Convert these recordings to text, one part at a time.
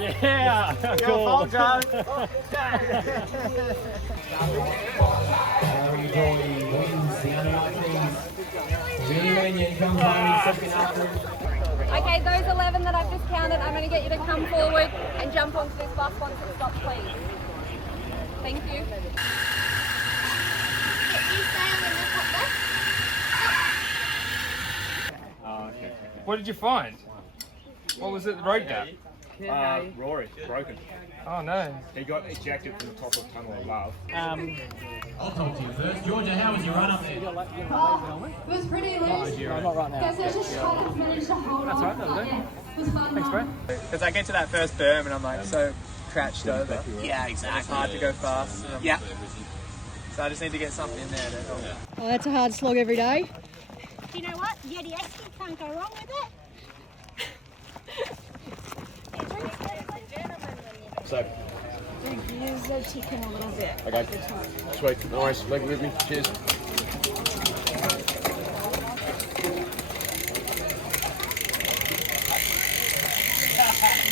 Yeah! Cool. Well done. Okay, those 11 that I've just counted, I'm going to get you to come forward and jump onto this bus once it stops, please. Thank you. Okay. What did you find? What was it, the road gap? Rory, broken. Oh no. He got ejected from the top of tunnel above. I'll talk to you first. Georgia, how was your run up there? It was pretty loose. Not right now. Guess I just tried to manage to hold on. right, that'll do. Yeah, it was fun. Thanks, bro. Because I get to that first berm and I'm like so crouched over. Yeah, exactly. It's hard to go fast. Yeah. So I just need to get something in there. That's all. Oh, that's a hard slog every day. Do you know what? Yeti Esky can't go wrong with it. So, They're ticking a little bit. okay. Sweet. No worries. Leave it with me. Cheers.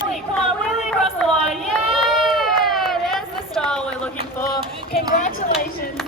Come on, wheelie across the line. Yeah! There's the style we're looking for. Congratulations.